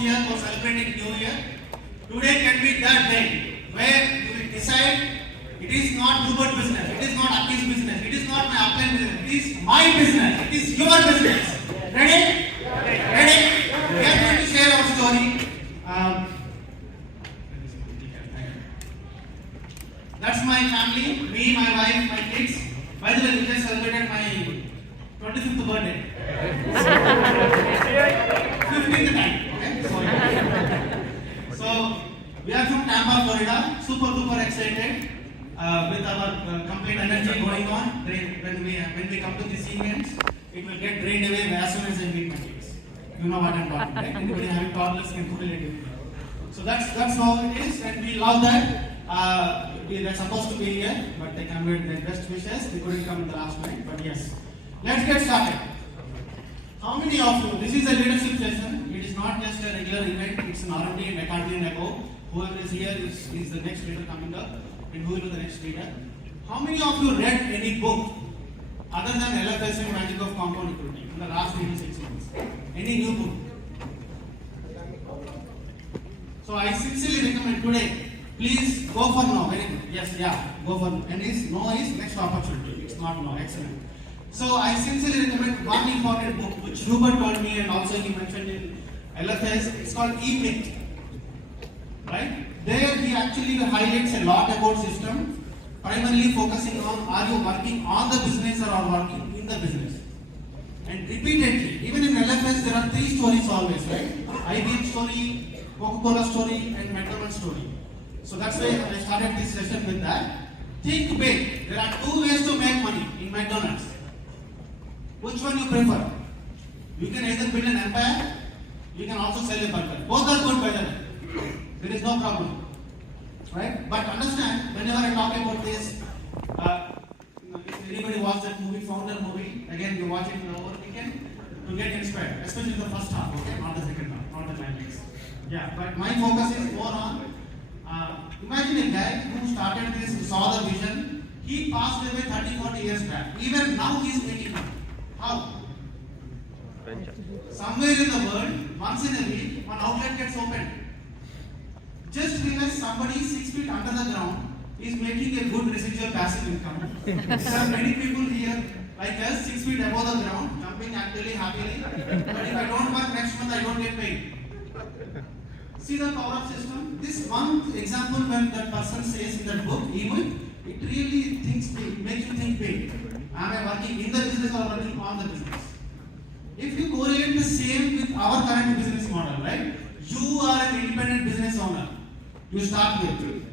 Year or celebrating New Year, today can be that day where you will decide it is not Hubert business, it is not Aki's business, it is not my upline business, it is my business, it is your business. Ready? Ready? We are going to share our story. That's my family, me, my wife, my kids. By the way, we just celebrated my 25th birthday. 15th time. Okay? So we are from Tampa, Florida. Super duper excited with our complete energy going on. When we come to these events, it will get drained away as soon as I meet my kids. You know what I'm talking about, right? Anybody having toddlers can correlate with me. So that's how it is, and we love that. We were supposed to be here, but they conveyed their best wishes. They couldn't come in the last night, but yes. Let's get started. How many of you, this is a leadership session. It is not just a regular event, it's an R&D and McCarthy and Echo. Whoever is here is the next leader coming up, and who will be the next leader. How many of you read any book other than LFS and Magic of Compound Equity in the last 6 months? Any new book? So I sincerely recommend today, please go for no. Very good. Yes, yeah, go for no. And no is next opportunity. It's not no. Excellent. So I sincerely recommend one important book which Hubert told me and also he mentioned in LFS. It's called E-Myth. Right? There he actually highlights a lot about system, primarily focusing on are you working on the business or are working in the business. And repeatedly, even in LFS there are 3 stories always, right? IBM story, Coca-Cola story and McDonald's story. So that's why I started this session with that. Think big. There are 2 ways to make money in McDonald's. Which one you prefer? You can either build an empire, you can also sell a burger. Both are good, by the way. There is no problem. Right? But understand, whenever I talk about this, if anybody watched that movie, Founder movie, again you watch it over the weekend to get inspired, especially the first half, okay? Not the second half, not the climax. Yeah, but my focus is more on imagine a guy who started this, saw the vision, he passed away 30-40 years back. Even now he is making money. How? Somewhere in the world, once in a week, one outlet gets opened. Just realize somebody 6 feet under the ground is making a good residual passive income. There are many people here like us, 6 feet above the ground, jumping actively, happily. But if I don't work next month, I don't get paid. See the power of system? This one example when that person says in that book, even it really thinks big, makes you think big. Am I working in the business or working on the business? If you correlate the same with our current business model, right? You are an independent business owner. You start with,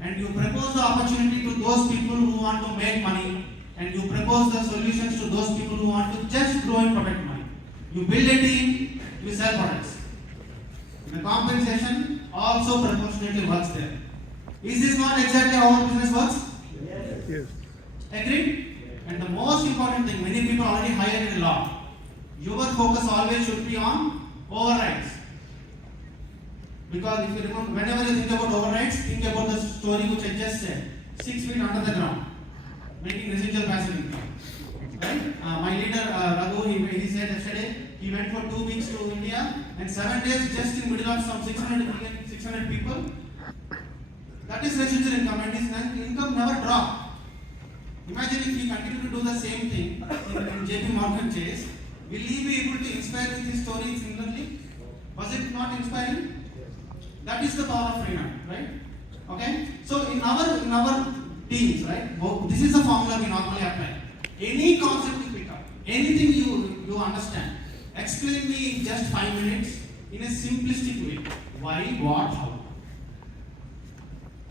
and you propose the opportunity to those people who want to make money, and you propose the solutions to those people who want to just grow and protect money. You build a team, you sell products. The compensation also proportionately works there. Is this not exactly how our business works? Yes. Agreed? And the most important thing, many people already highlighted a lot. Your focus always should be on overrides. Because if you remember, whenever you think about overrides, think about the story which I just said. 6 feet under the ground, making residual passive income. Right? My leader, Raghu, he said yesterday, he went for 2 weeks to India and 7 days just in middle of some 600 people. That is residual income, and his income never dropped. Imagine if he continued to do the same thing in JP Morgan Chase, will he be able to inspire with his story similarly? Was it not inspiring? That is the power of freedom, right? Okay? So in our teams, right? This is the formula we normally apply. Any concept you pick up, anything you understand, explain me in just 5 minutes in a simplistic way. Why, what, how.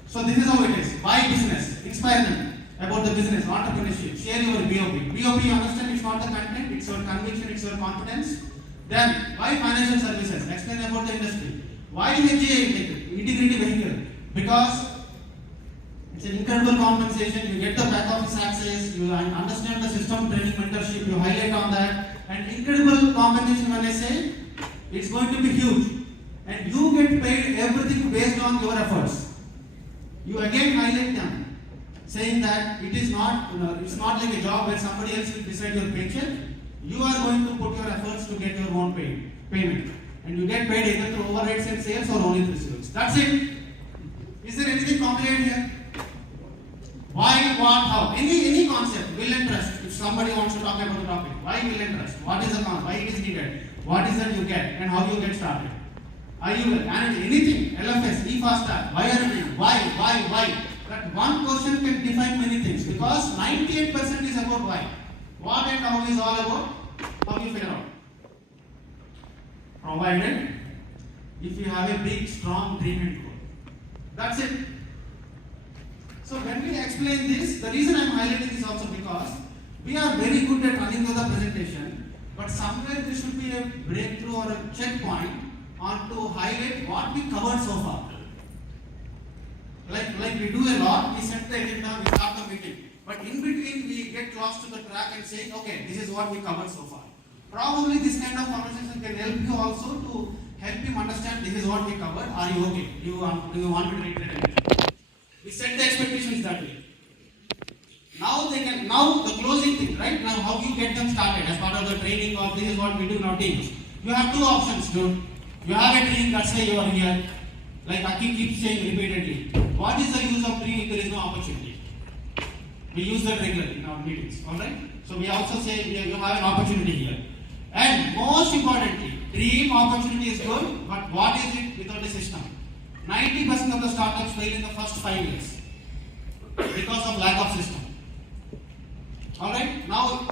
So this is how it is. Why business? Inspire them about the business, entrepreneurship. Share your BOP. BOP, you understand, it's not the content, it's your conviction, it's your confidence. Then, why financial services? Explain about the industry. Why HA integrity vehicle? Because it's an incredible compensation, you get the back office access, you understand the system training mentorship, you highlight on that, and incredible compensation when I say, it's going to be huge. And you get paid everything based on your efforts. You again highlight them, saying that it is not, it's not like a job where somebody else will decide your paycheck. You are going to put your efforts to get your own payment. and you get paid either through overheads and sales or only through sales. That's it. Is there anything complicated here? Why, what, how? Any concept, will and trust. If somebody wants to talk about the topic, why will and trust? What is the concept? Why it is needed? What is that you get and how you get started? Are you manage anything? LFS, E-Faster, why are you doing? Why? That one question can define many things because 98% is about why. What and how is all about how you figure out. Provided if you have a big, strong dream and goal. That's it. So when we explain this, the reason I am highlighting this also because we are very good at running through the presentation, but somewhere there should be a breakthrough or a checkpoint on to highlight what we covered so far. Like we do a lot, we set the agenda, we start the meeting. But in between we get close to the track and say, okay, this is what we covered so far. Probably this kind of conversation can help you also to help him understand this is what we covered. Are you okay? Do you want me to reiterate anything? We set the expectations that way. Now the closing thing, right? Now how you get them started as part of the training or this is what we do in our teams. You have two options, dude. You have a dream, that's why you are here. Like Aki keeps saying repeatedly. What is the use of dream if there is no opportunity? We use that regularly in our meetings, alright? So we also say you have an opportunity here. And most importantly, dream opportunity is good, but what is it without a system? 90% of the startups fail in the first 5 years because of lack of system. Alright, now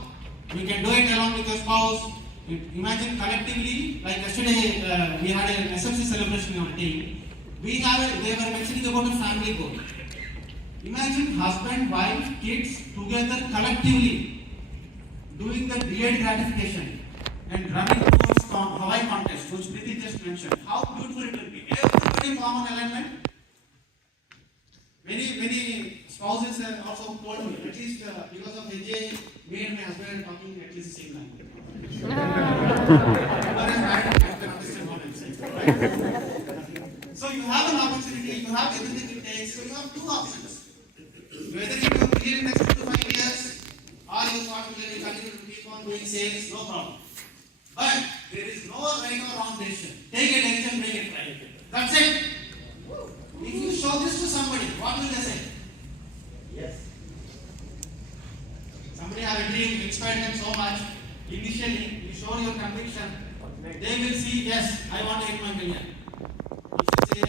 you can do it along with your spouse. Imagine collectively, like yesterday we had an SFC celebration in our team. They were mentioning about a family goal. Imagine husband, wife, kids together collectively doing the delayed gratification and running towards Hawaii contest, which Priti just mentioned. How beautiful it will be. Everybody common alignment. Many spouses have also told me, at least because of AJ, me and my husband are talking at least the same language. I can understand what I'm saying. Right? So you have an opportunity, you have everything it takes, so you have two options. Whether you do clear in the next 2 to 5 years, or you continue to keep on doing sales, no problem. But there is no right or wrong decision. Take a decision, make it right. That's it. If you show this to somebody, what will they say? Yes. Somebody have a dream, inspired them so much. Initially, you show your conviction. They will see, yes, I want to hit my million. You should say,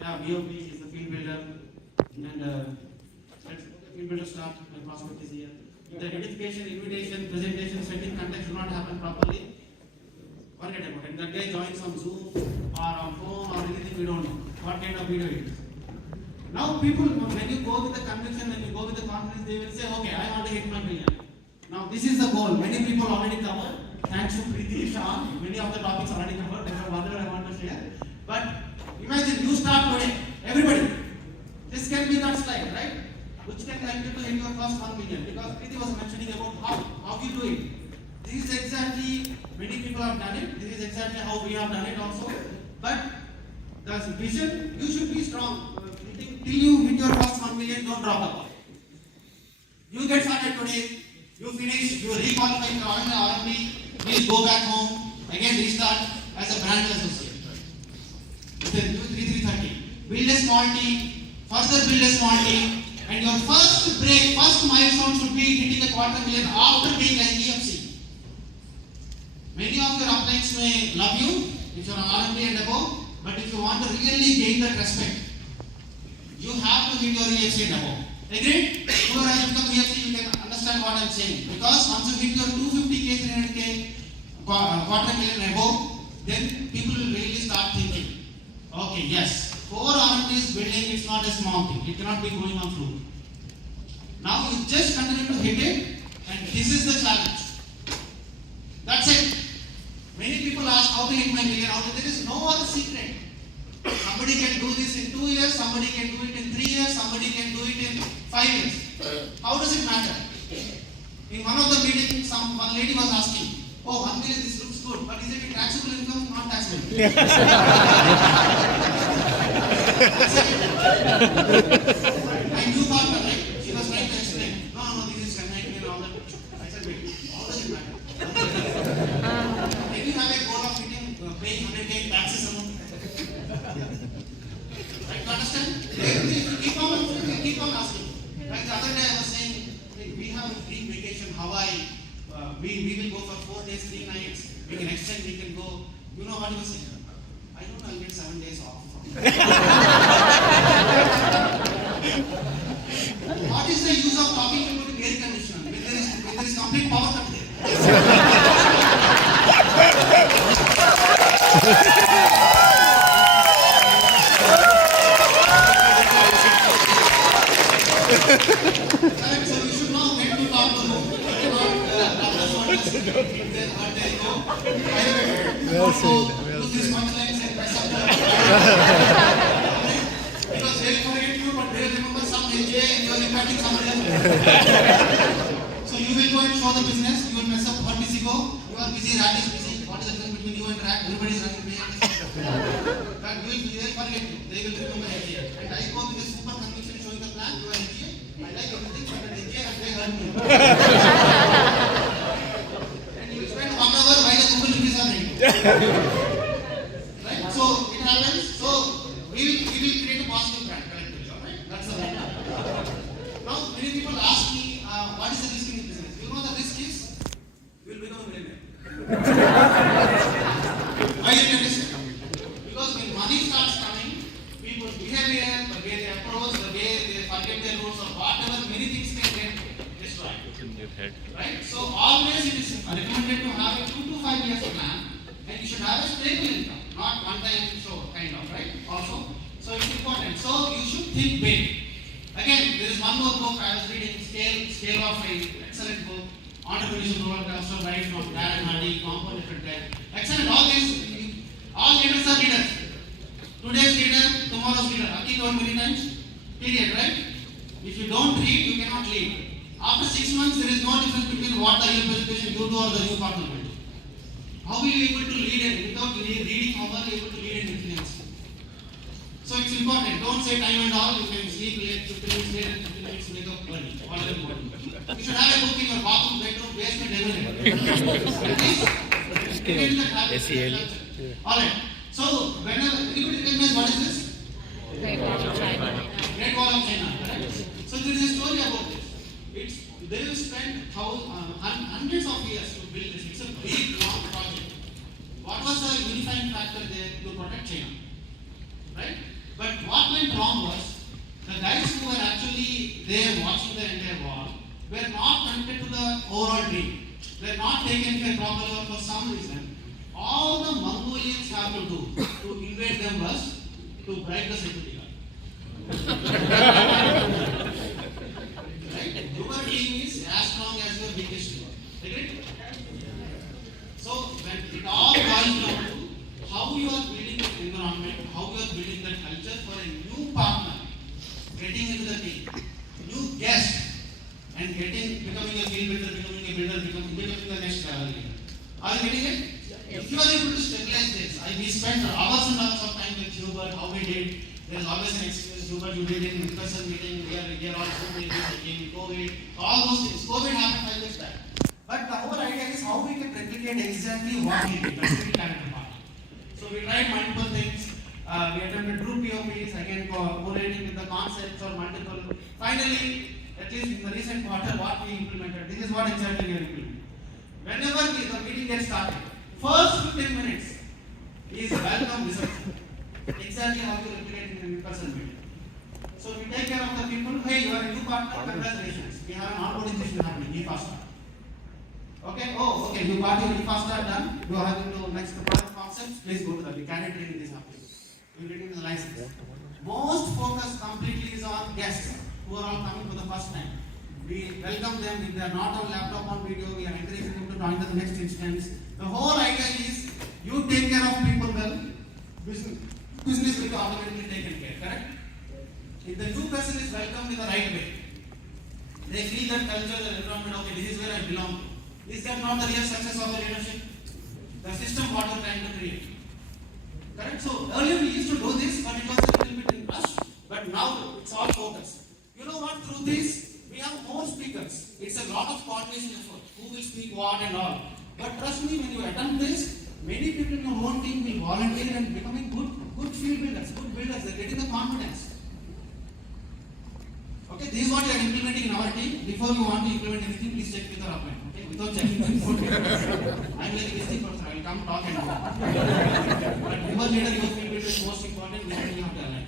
yeah, BOP is the field builder, and field builder start, my prospect is here. If the notification, invitation, presentation, setting context do not happen properly, forget about it. That guy joins on Zoom or on phone or anything, we don't know what kind of video it is. Now people, when you go with the conviction, when you go with the confidence, they will say, okay, I want to hit my million. Now this is the goal. Many people already covered. Thanks to Preeti, Shah, many of the topics already covered. There are whatever I want to share. But imagine you start today, everybody. This can be that slide, right? Which can help you to hit your first 1 million. Because Preeti was mentioning about how you do it. This is exactly, many people have done it. This is exactly how we have done it also. But the vision, you should be strong. Till you hit your first 1 million, don't drop the ball. You get started today, you finish, you requalify for RMD, please go back home, again restart as a branch associate. With a new 3330. Build a small team, further build a small team, and your first break, first milestone should be hitting a $250,000 after being an EFC. Many of your uplines may love you if you are an RMD and above, but if you want to really gain that respect, you have to hit your EFC and above. Agreed? Whoever has become EFC, you can understand what I am saying. Because once you hit your 250K, 300K, $250,000 and above, then people will really start thinking, okay, yes, 4 RMDs building, it's not a small thing. It cannot be going on through. Now you just continue to hit it, and this is the challenge. That's it. Many people ask how to hit my million. There is no other secret. Somebody can do this in 2 years, somebody can do it in 3 years, somebody can do it in 5 years. How does it matter? In one of the meetings, one lady was asking, oh, 1 million, this looks good, but is it a taxable income or not taxable? I knew about her, right? She was trying to explain. No, this is 1090 and all that. I said, wait, how does it matter? If you have a goal of hitting, paying 100K 4 days, 3 nights. We can extend, we can go. You know what he was saying? I don't know, I'll get 7 days off. What is the use of talking about air conditioner when there is complete power cut there? So you should know when to talk to whom. You cannot talk to someone else. There you go. Well said. Use these punchlines and mess up because they'll forget you, but they'll remember some AJ and you're impacting somebody else. So you will go and show the business, you will mess up. What busy go? You are busy, Rat is busy. What is the difference between you and Rat? Everybody is running behind this. But they'll forget you. They will remember AJ. And I go with a super conviction showing the plan. You are AJ. I like everything, but AJ and they hurt me. And you will spend 1 hour while the Google reviews are ready. Right? So it happens. So we will create a positive brand collectively. Alright? That's the right. Now many people ask me, what is the risk in the business? You know the risk is you will become a millionaire. Why you can risk? Because when money starts coming, people's behavior, the way they approach, the way they forget their rules or whatever, many things can get destroyed. Right? So always it is recommended to have a 2 to 5 years plan, and you should have a stable income, not one time show kind of, right? Also, so it's important. So you should think big. Again, there is one more book I was reading, Scale of Fame, excellent book. Entrepreneurship roller coaster ride from Darren Hardy, Compound Effect. Excellent. All leaders are leaders. Today's leader, tomorrow's leader. Aki told many times. Period, right? If you don't read, you cannot lead. After 6 months, there is no difference between what the real presentation you do or the new partner will do. How will you be able to lead and without reading, how are you able to lead and influence? So it's important. Don't say time and all. You can sleep late, 15 minutes late, and 15 minutes wake up early. Whatever important. You should have a book in your bathroom, bedroom, basement, everywhere. Alright. So whenever anybody recognize what is this? Great Wall of China. Great Wall of China. Correct? So there is a story about this. They will spend hundreds of years to build this. It's a big, long project. What was the unifying factor there to protect China? Right? But what went wrong was the guys who were actually there watching the entire war were not connected to the overall dream. They were not taken care properly, or for some reason. All the Mongolians have to do to invade them was to bribe the security guard. Right? Your team is as strong as your biggest team. Agreed? So when it all boils down to how you are building the environment, how you are building the culture for a new partner, getting into the team, new guest, and becoming a field builder, becoming a builder, becoming the next travel leader. Are you getting it? If you are able to stabilize this, we spent hours and hours of time with Hubert, how we did. There is always an excuse, Hubert, you did in person meeting, here also, we did COVID, all those things. COVID happened 5 years back. But the whole idea is how we can replicate exactly what we did. That's the character part. So we tried multiple things. We attempted group POPs, again correlating with the concepts or multiple. Finally, at least in the recent quarter, what we implemented. This is what exactly we are implementing. Whenever the meeting gets started, first 15 minutes is welcome reception. Exactly how you replicate in an in-person meeting. So we take care of the people. Hey, you are a new partner. Congratulations. We have an onboarding session happening. E-Faster. Okay. Oh, okay. You got your E-Faster done. You are having to next product concepts. Please go to the candidate training is happening. You reading the license. Most focus completely is on guests who are all coming for the first time. We welcome them. If they are not on laptop on video, we are encouraging them to join the next instance. The whole idea is you take care of people well, business will be automatically taken care, correct? If the new person is welcomed in the right way, they feel that culture, the environment, okay, this is where I belong to. Is that not the real success of the leadership? The system what you are trying to create. Correct? So earlier we used to do this, but it was a little bit in rush. But now it's all focused. You know what? Through this, we have more speakers. It's a lot of coordination effort. Who will speak what and all. But trust me, when you attempt this, many people in your own team will volunteer and becoming good field builders, good builders. They're getting the confidence. Okay, this is what we are implementing in our team. Before you want to implement anything, please check with our appointment. Okay, without checking my phone. I'm like this thing person. I will come talk and go. But your leader, your feedback is most important. We have to align.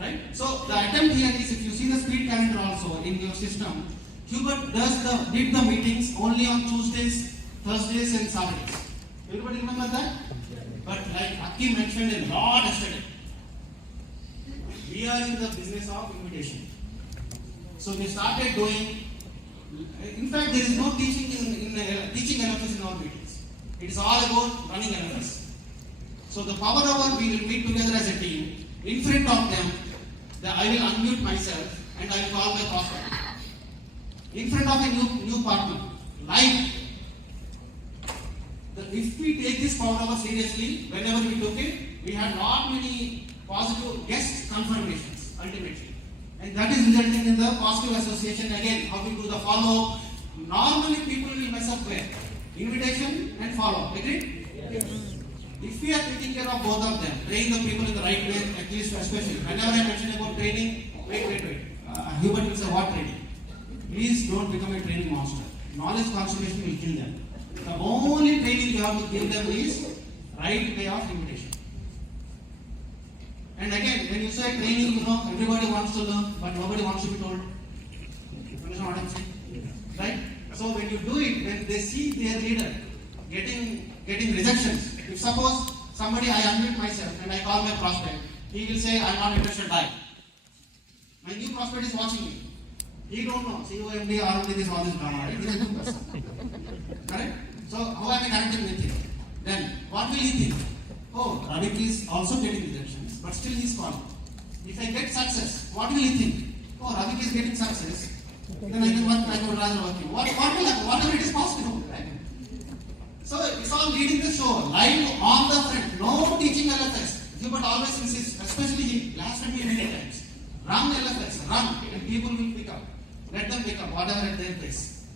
Right? So the attempt here is, if you see the speed calendar also in your system, Hubert did the meetings only on Tuesdays, Thursdays, and Saturdays. Everybody remember that? But like Aki mentioned a lot yesterday, we are in the business of invitation. So we started doing. In fact, there is no teaching teaching LFS in our meetings. It is all about running LFS. So the power hour, we will meet together as a team. In front of them, I will unmute myself and I will call my prospect. In front of a new partner, live. If we take this power hour seriously, whenever we took it, we had not many positive guest confirmations ultimately. And that is resulting in the positive association. Again, how we do the follow. Normally people will mess up where? Invitation and follow. Agreed? Yes. If we are taking care of both of them, train the people in the right way, at least especially. Whenever I mention about training, wait. Hubert will say, what training? Please don't become a training monster. Knowledge conservation will kill them. The only training you have to give them is right way of invitation. And again, when you say training, everybody wants to learn, but nobody wants to be told. You understand what I'm saying? Right? So when you do it, when they see their leader getting rejections, if suppose somebody, I unmute myself and I call my prospect, he will say, I'm not interested, die. My new prospect is watching me. He don't know. CEO, MD, RMD, this all this drama, right? He is a new person. Correct? So how am I connecting with him? Then what will he think? Oh, Ravik is also getting rejections, but still he is calling. If I get success, what will he think? Oh, Ravik is getting success, then I would rather work him. What will happen? Whatever it is possible, right? So it's all leading the show, live on the front, no teaching LFS. But always insists, especially he blasted me many times. Run LFS, run, and people will pick up. Let them pick up, whatever at their pace.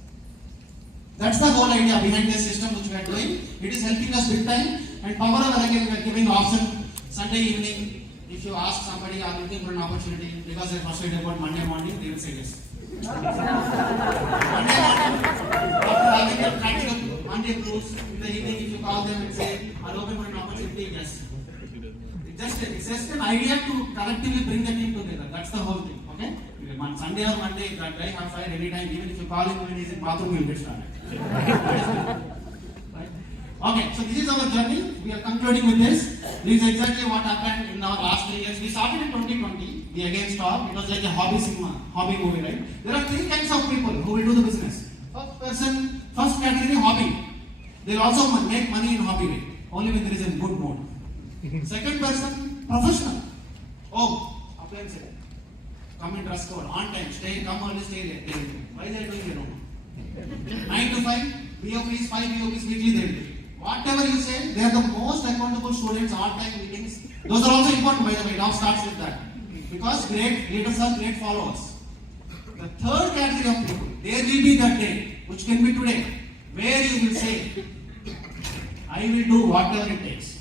That's the whole idea behind this system which we are doing. It is helping us big time. And power of again, we are giving option Sunday evening. If you ask somebody, are looking for an opportunity because they are frustrated about Monday morning, they will say yes. Monday morning, after having a practical Monday blues, in the evening, if you call them and say, are open for an opportunity, yes. It's just an idea to collectively bring the team together. That's the whole thing. Okay? Sunday or Monday, that guy have fire anytime. Even if you call him when he's in bathroom, he will get started. Right? Okay, so this is our journey. We are concluding with this. This is exactly what happened in our last 3 years. We started in 2020. We again stopped. It was like a hobby cinema, hobby movie, right? There are 3 kinds of people who will do the business. First category, hobby. They will also make money in hobby way, only when there is a good mood. Second person, professional. Oh, appliance. Come in dress code, on time, stay, come early, stay late. Why they are doing it? 9 to 5, BOPs, 5 BOPs weekly they will do. Whatever you say, they are the most accountable students, on-time meetings. Those are also important, by the way. Now starts with that. Because great leaders are great followers. The third category of people, there will be that day, which can be today, where you will say, I will do whatever it takes.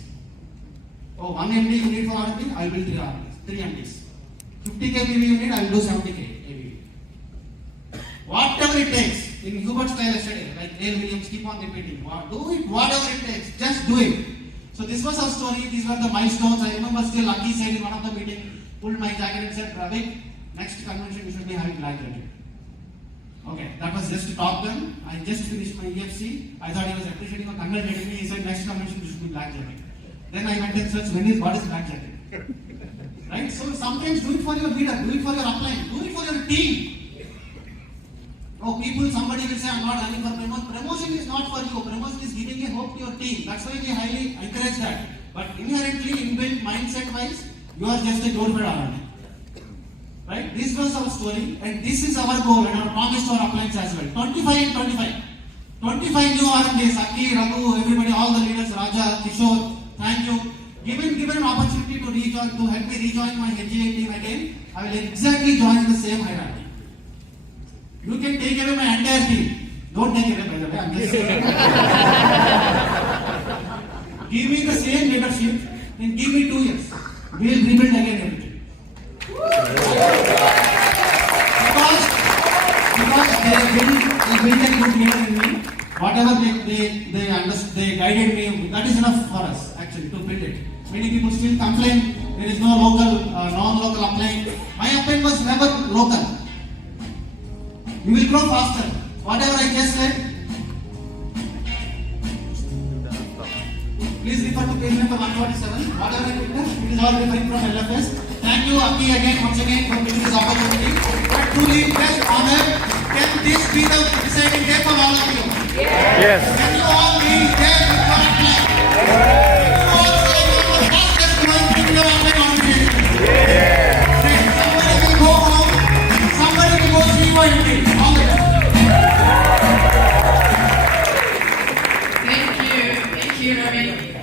Oh, 1 MD you need for RMD, I will do 3 MDs. 50K PV you need, I will do 70K PV. Whatever it takes. In Hubert's style yesterday, like Dale Williams, keep on repeating. Do it, whatever it takes, just do it. So this was our story, these were the milestones. I remember still Lucky said in one of the meetings, pulled my jacket and said, Ravik, next convention we should be having black jacket. Okay, that was just to top them. I just finished my EFC. I thought he was appreciating or congratulating me. He said, next convention we should be black jacket. Then I went and searched, what is black jacket? Right? So sometimes do it for your leader, do it for your upline, do it for your team. Oh, somebody will say, I'm not running for promotion. Promotion is not for you. Promotion is giving a hope to your team. That's why we highly encourage that. But inherently, inbuilt mindset-wise, you are just a glorified RMD. Right? This was our story, and this is our goal and our promise to our uplines as well. 25 and 25. 25 new RMDs, Aki, Raghu, everybody, all the leaders, Raja, Kishore, thank you. Given an opportunity to help me rejoin my HGA team again, I will exactly join the same hierarchy. You can take away my entire team. Don't take away, by the way. I'm just saying. Give me the same leadership and give me 2 years. We will rebuild again everything. Because they build a good leader in me. they guided me. That is enough for us actually to build it. Many people still complain there is no local, non-local upline. My upline was never local. You will grow faster. Whatever I just said, please refer to page number 147. Whatever I did, it is all referring from LFS. Thank you, Aki, again, once again, for giving this opportunity. But truly, best honor. Can this be the deciding day for all of you? Yes. Can you all be there with your upline? Can you all say you are the fastest growing in your upline organization? Great. Somebody will go home. Somebody will go see your MD. All the best. Thank you, Ravik.